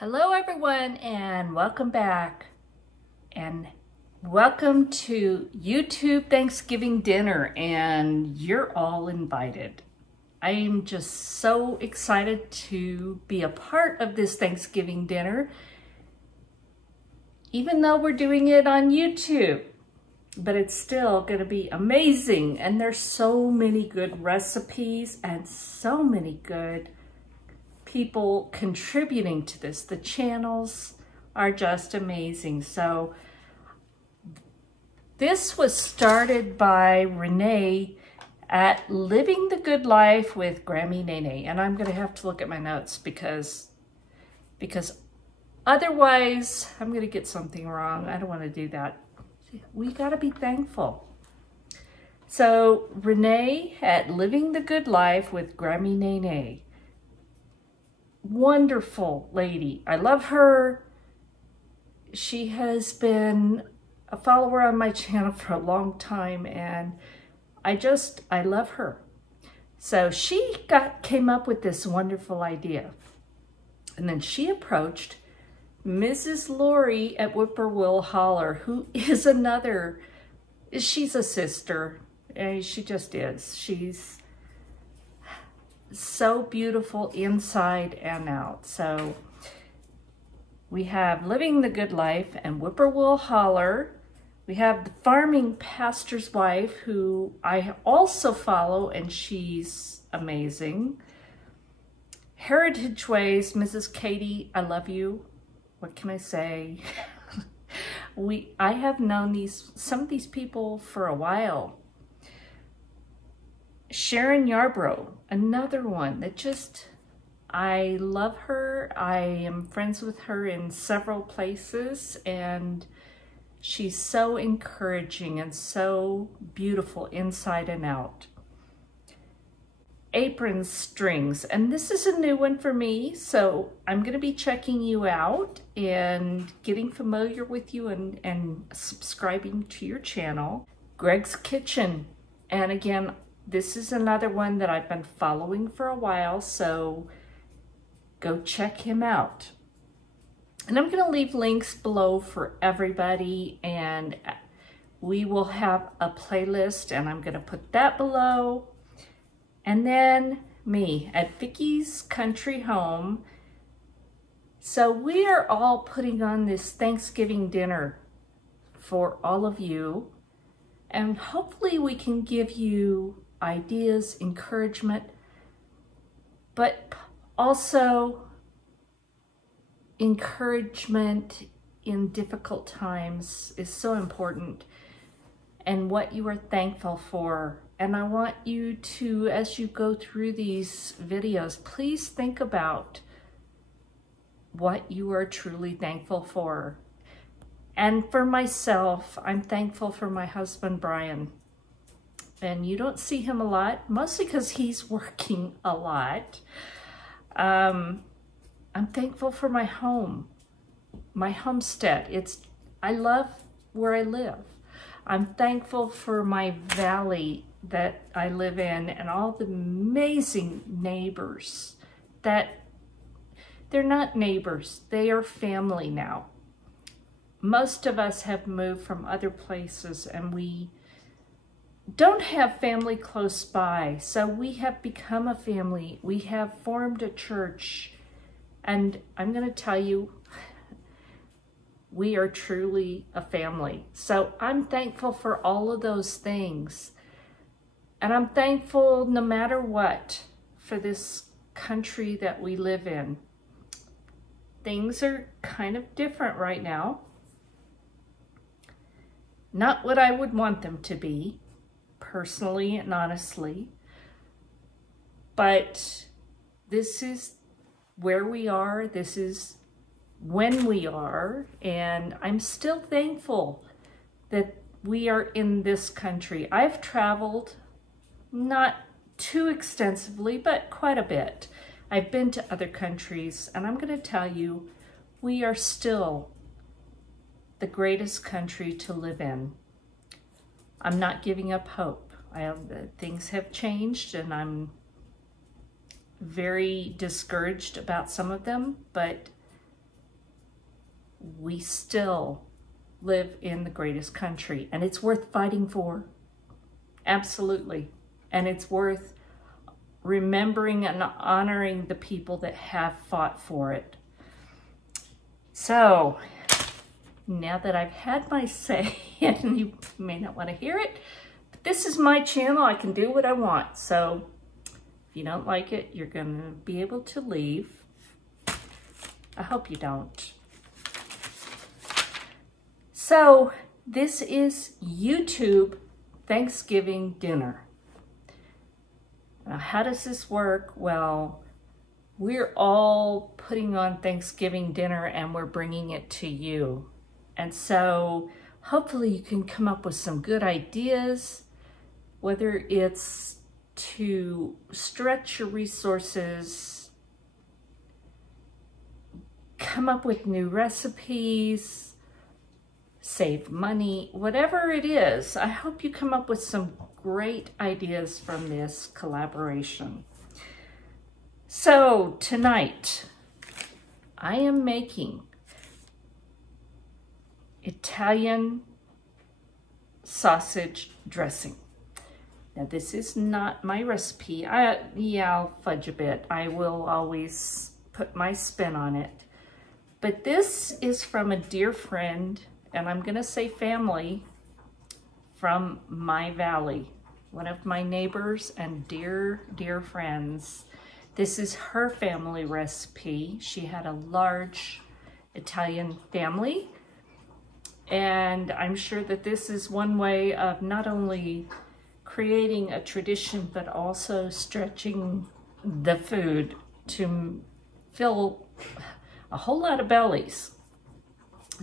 Hello everyone and welcome back and welcome to YouTube Thanksgiving dinner, and you're all invited. I am just so excited to be a part of this Thanksgiving dinner, even though we're doing it on YouTube, but it's still going to be amazing. And there's so many good recipes and so many good people contributing to this. The channels are just amazing. So this was started by Renee at Living the Good Life with Grammy Nene. And I'm gonna have to look at my notes because otherwise I'm gonna get something wrong. I don't wanna do that. We gotta be thankful. So Renee at Living the Good Life with Grammy Nene. Wonderful lady. I love her. She has been a follower on my channel for a long time, and I love her. So she came up with this wonderful idea. And then she approached Mrs. Lori at Whippoorwill Holler, who is she's a sister. She just is. She's so beautiful inside and out. So we have Living the Good Life and Whippoorwill Holler. We have the Farming Pastor's Wife, who I also follow, and she's amazing. Heritage Ways, Mrs. Katie, I love you. What can I say? I have known some of these people for a while. Sharon Yarbrough, another one that I love her. I am friends with her in several places, and she's so encouraging and so beautiful inside and out. Apron Strings, and this is a new one for me, so I'm going to be checking you out and getting familiar with you and subscribing to your channel. Greg's Kitchen, and again, this is another one that I've been following for a while, so go check him out. And I'm going to leave links below for everybody, and we will have a playlist, and I'm going to put that below. And then me at Vickie's Country Home. So we are all putting on this Thanksgiving dinner for all of you, and hopefully we can give you ideas, encouragement, but also encouragement in difficult times is so important, and what you are thankful for. And I want you to, as you go through these videos, please think about what you are truly thankful for. And for myself, I'm thankful for my husband, Brian. And you don't see him a lot, mostly because he's working a lot. I'm thankful for my home, my homestead. I love where I live. I'm thankful for my valley that I live in and all the amazing neighbors that they're not neighbors, they are family now. Most of us have moved from other places, and we don't have family close by, so we have become a family. We have formed a church, and I'm going to tell you, we are truly a family. So I'm thankful for all of those things, and I'm thankful no matter what for this country that we live in. Things are kind of different right now. Not what I would want them to be, personally and honestly, but this is where we are, this is when we are, and I'm still thankful that we are in this country. I've traveled, not too extensively, but quite a bit. I've been to other countries, and I'm going to tell you, we are still the greatest country to live in. I'm not giving up hope. Things have changed, and I'm very discouraged about some of them, but we still live in the greatest country, and it's worth fighting for. Absolutely. And it's worth remembering and honoring the people that have fought for it. So, now that I've had my say, and you may not want to hear it, but this is my channel. I can do what I want. So, if you don't like it, you're going to be able to leave. I hope you don't. So, this is YouTube Thanksgiving dinner. Now, how does this work? Well, we're all putting on Thanksgiving dinner and we're bringing it to you. And so hopefully you can come up with some good ideas, whether it's to stretch your resources, come up with new recipes, save money, whatever it is. I hope you come up with some great ideas from this collaboration. So tonight, I am making Italian sausage dressing. Now this is not my recipe. I'll fudge a bit. I will always put my spin on it. But this is from a dear friend, and I'm gonna say family, from my valley. One of my neighbors and dear, dear friends. This is her family recipe. She had a large Italian family, and I'm sure that this is one way of not only creating a tradition, but also stretching the food to fill a whole lot of bellies.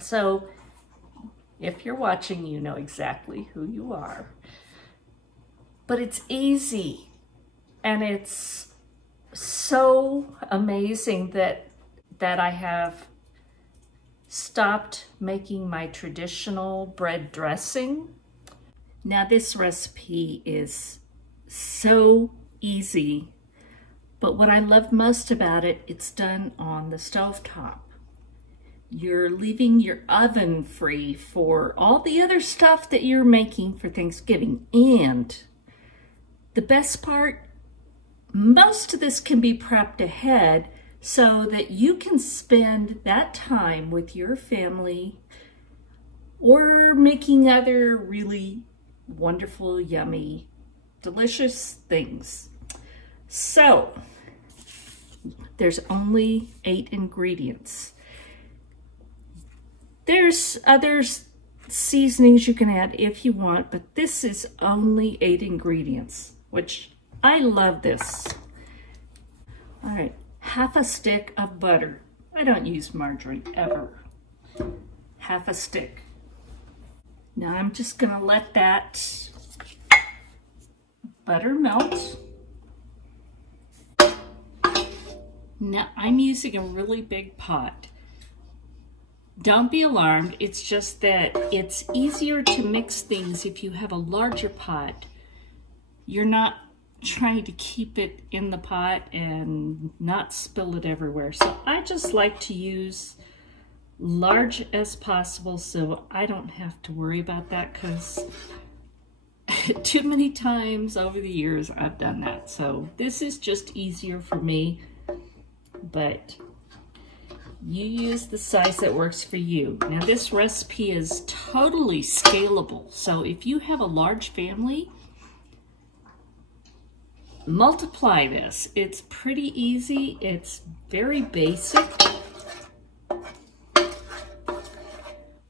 So if you're watching, you know exactly who you are. But it's easy, and it's so amazing that I have stopped making my traditional bread dressing. Now this recipe is so easy, but what I love most about it, it's done on the stovetop. You're leaving your oven free for all the other stuff that you're making for Thanksgiving. And the best part, most of this can be prepped ahead so that you can spend that time with your family or making other really wonderful, yummy, delicious things. So, there's only 8 ingredients. There's other seasonings you can add if you want, but this is only 8 ingredients, which I love this. All right, half a stick of butter. I don't use margarine ever. Half a stick. Now I'm just gonna let that butter melt. Now I'm using a really big pot. Don't be alarmed, it's just that it's easier to mix things if you have a larger pot. You're not trying to keep it in the pot and not spill it everywhere. So I just like to use large as possible so I don't have to worry about that, because too many times over the years I've done that. So this is just easier for me, but you use the size that works for you. Now this recipe is totally scalable. So if you have a large family, multiply this. It's pretty easy. It's very basic.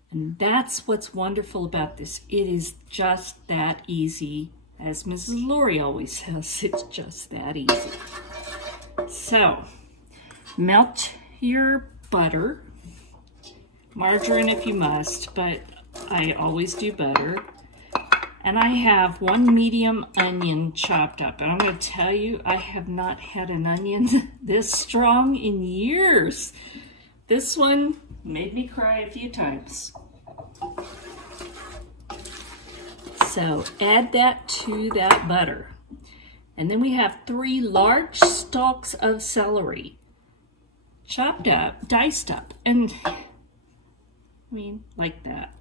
And that's what's wonderful about this. It is just that easy. As Mrs. Lori always says, it's just that easy. So, melt your butter. Margarine if you must, but I always do butter. And I have 1 medium onion chopped up. And I'm going to tell you, I have not had an onion this strong in years. This one made me cry a few times. So add that to that butter. And then we have 3 large stalks of celery, chopped up, diced up. And I mean, like that.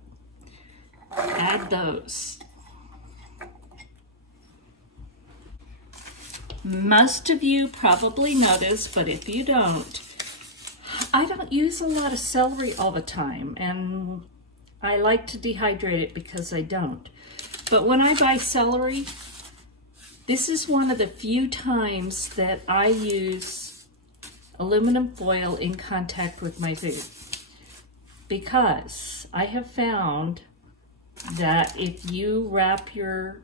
Add those. Most of you probably notice, but if you don't, I don't use a lot of celery all the time, and I like to dehydrate it because I don't. But when I buy celery, this is one of the few times that I use aluminum foil in contact with my food, because I have found that if you wrap your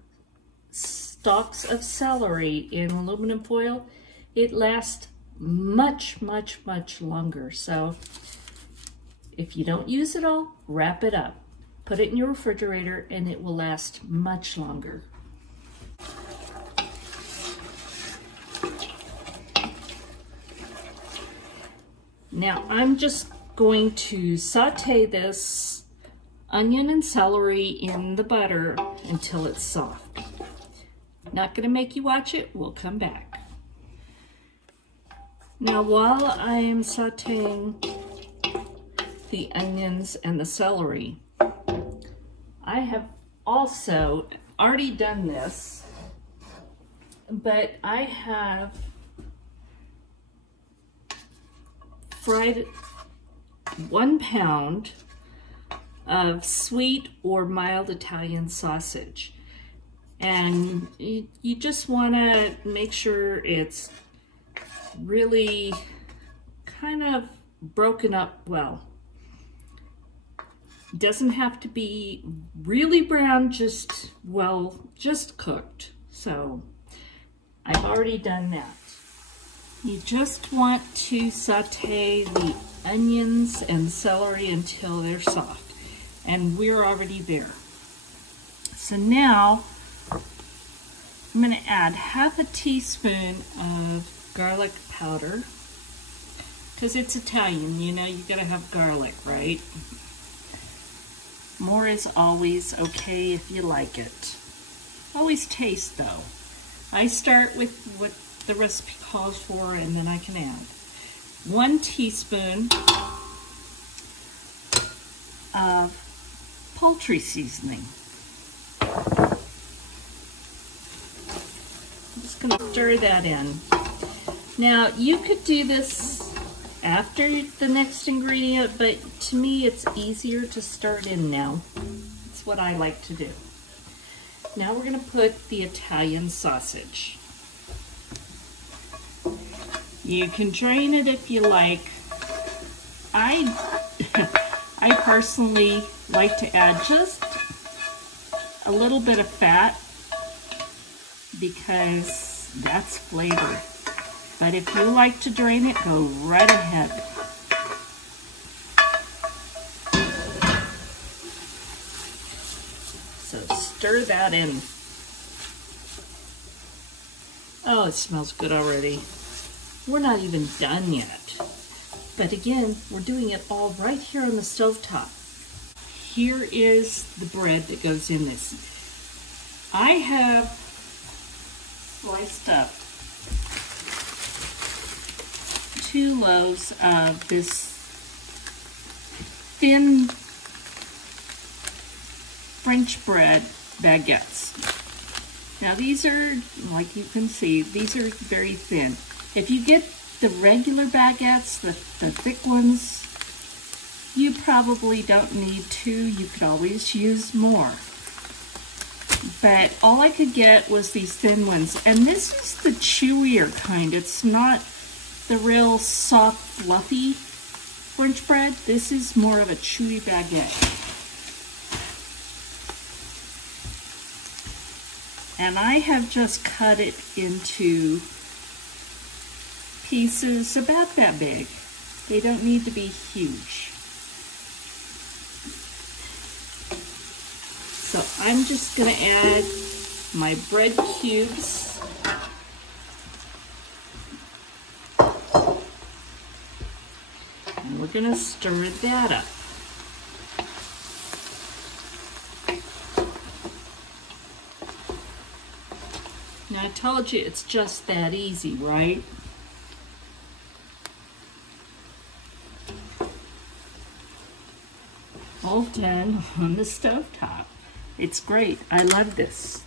stalks of celery in aluminum foil, it lasts much, much, much longer. So if you don't use it all, wrap it up. Put it in your refrigerator and it will last much longer. Now I'm just going to saute this onion and celery in the butter until it's soft. Not going to make you watch it, we'll come back. Now while I am sauteing the onions and the celery, I have also already done this, but I have fried 1 pound of sweet or mild Italian sausage. And you just want to make sure it's really kind of broken up well. It doesn't have to be really brown, just cooked. So I've already done that. You just want to saute the onions and celery until they're soft, and we're already there. So now I'm going to add half a teaspoon of garlic powder, because it's Italian, you know, you gotta have garlic, right? More is always okay if you like it. Always taste though. I start with what the recipe calls for, and then I can add 1 teaspoon of poultry seasoning. I'm just going to stir that in. Now you could do this after the next ingredient, but to me it's easier to stir it in now. It's what I like to do. Now we're going to put the Italian sausage. You can drain it if you like. I personally like to add just a little bit of fat because that's flavor. But if you like to drain it, go right ahead. So stir that in. Oh, it smells good already. We're not even done yet. But again, we're doing it all right here on the stovetop. Here is the bread that goes in this. I have sliced up 2 loaves of this thin French bread baguettes. Now these are, like you can see, these are very thin. If you get the regular baguettes, the thick ones, you probably don't need to. You could always use more. But all I could get was these thin ones. And this is the chewier kind. It's not the real soft, fluffy French bread. This is more of a chewy baguette. And I have just cut it into pieces about that big. They don't need to be huge. So I'm just going to add my bread cubes. And we're going to stir that up. Now I told you it's just that easy, right? all done on the stovetop. It's great. I love this.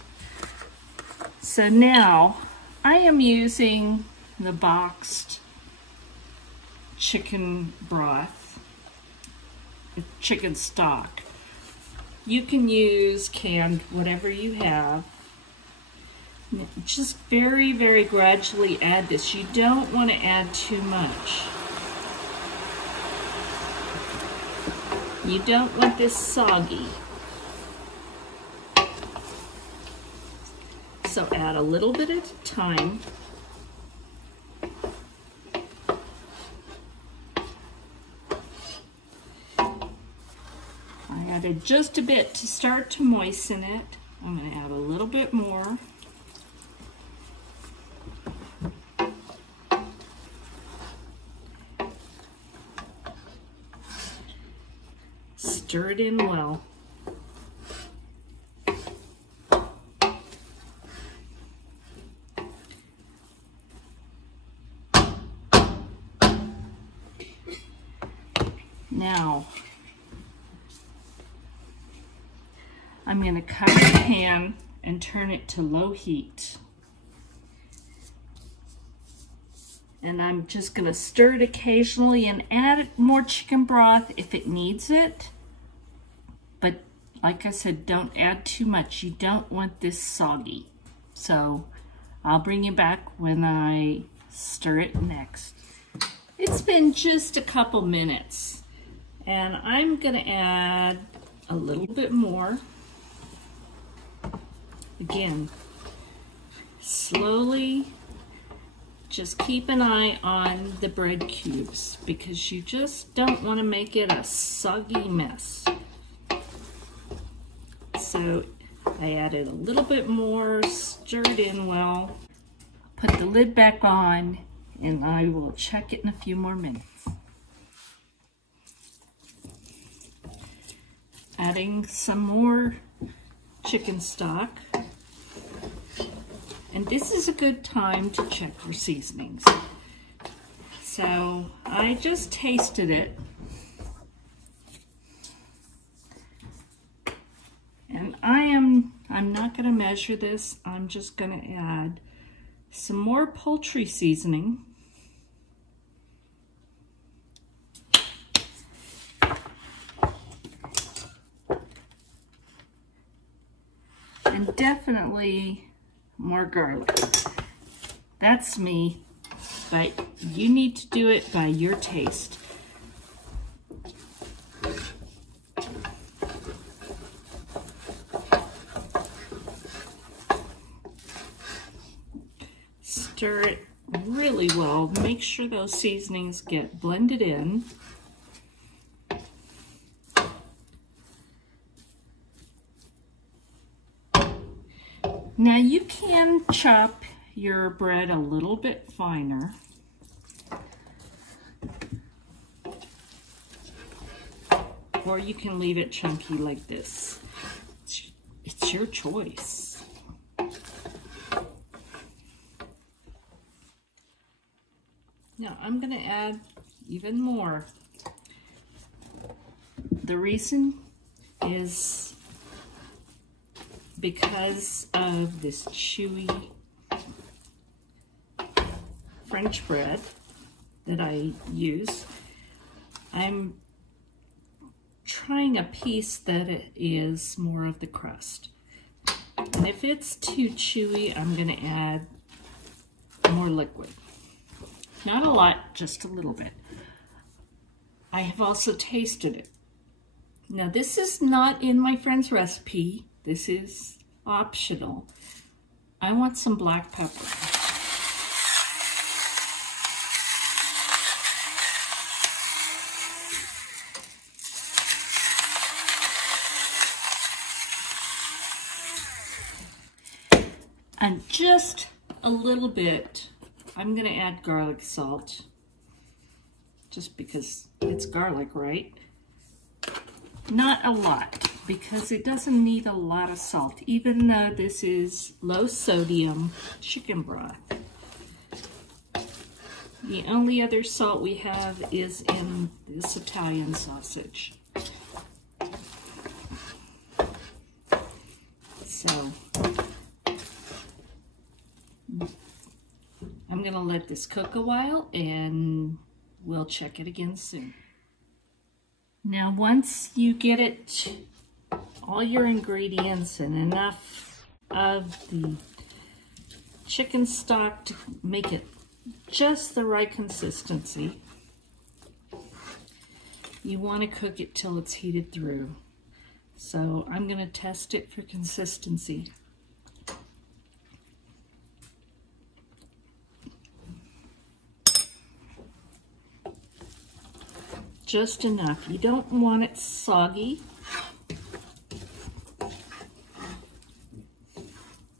So now I am using the boxed chicken broth, chicken stock. You can use canned, whatever you have. Just very, very gradually add this. You don't want to add too much. You don't want this soggy. So add a little bit at a time. I added just a bit to start to moisten it. I'm going to add a little bit more. Stir it in well. Now, I'm going to cover the pan and turn it to low heat. And I'm just going to stir it occasionally and add more chicken broth if it needs it. But like I said, don't add too much. You don't want this soggy. So I'll bring you back when I stir it next. It's been just a couple minutes. And I'm going to add a little bit more. Again, slowly, just keep an eye on the bread cubes because you just don't want to make it a soggy mess. So I added a little bit more, stirred in well, put the lid back on, and I will check it in a few more minutes. Adding some more chicken stock. And this is a good time to check your seasonings. So I just tasted it. And I'm not going to measure this. I'm just going to add some more poultry seasoning. And definitely more garlic. That's me, but you need to do it by your taste. Stir it really well. Make sure those seasonings get blended in. Now you can chop your bread a little bit finer. Or you can leave it chunky like this. It's your choice. Now I'm going to add even more. The reason is because of this chewy French bread that I use. I'm trying a piece that it is more of the crust. And if it's too chewy, I'm going to add more liquid. Not a lot, just a little bit. I have also tasted it. Now this is not in my friend's recipe. This is optional. I want some black pepper. And just a little bit, I'm going to add garlic salt. Just because it's garlic, right? Not a lot, because it doesn't need a lot of salt, even though this is low sodium chicken broth. The only other salt we have is in this Italian sausage. gonna let this cook a while and we'll check it again soon. Now once you get it, all your ingredients and enough of the chicken stock to make it just the right consistency, you want to cook it till it's heated through. So I'm going to test it for consistency. Just enough. You don't want it soggy.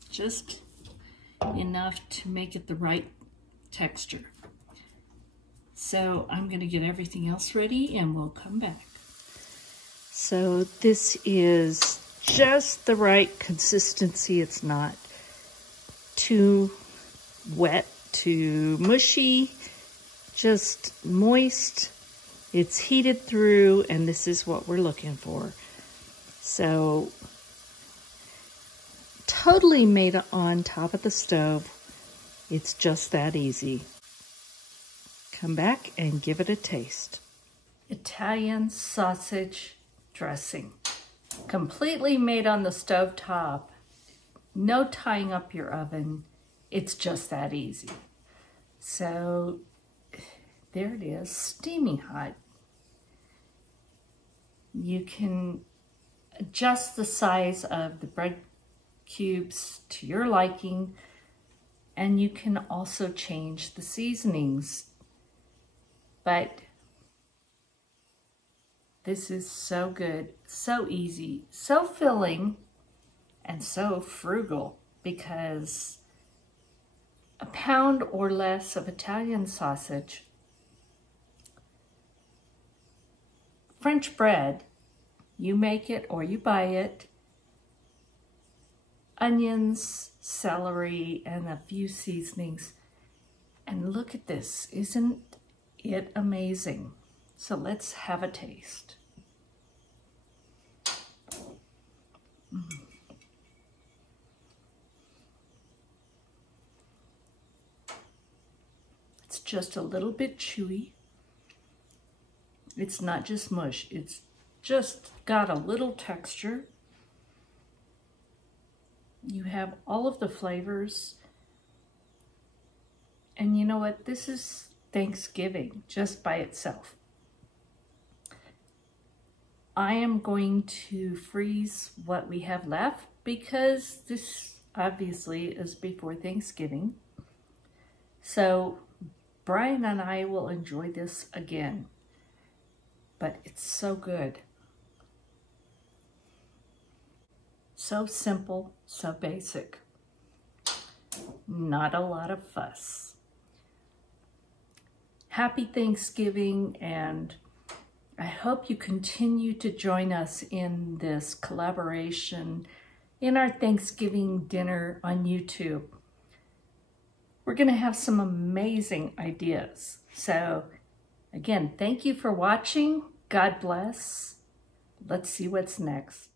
Just enough to make it the right texture. So I'm going to get everything else ready and we'll come back. So this is just the right consistency. It's not too wet, too mushy, just moist. It's heated through, and this is what we're looking for. So totally made on top of the stove. It's just that easy. Come back and give it a taste. Italian sausage dressing. Completely made on the stove top. No tying up your oven. It's just that easy. So there it is, steaming hot. You can adjust the size of the bread cubes to your liking, and you can also change the seasonings. But this is so good, so easy, so filling, and so frugal, because a pound or less of Italian sausage, French bread, you make it or you buy it, onions, celery, and a few seasonings. And look at this, isn't it amazing? So let's have a taste. It's just a little bit chewy. It's not just mush, it's just got a little texture. You have all of the flavors. And you know what? This is Thanksgiving just by itself. I am going to freeze what we have left because this obviously is before Thanksgiving. So Brian and I will enjoy this again. But it's so good. So simple, so basic. Not a lot of fuss. Happy Thanksgiving, and I hope you continue to join us in this collaboration in our Thanksgiving dinner on YouTube. We're going to have some amazing ideas. So again, thank you for watching. God bless. Let's see what's next.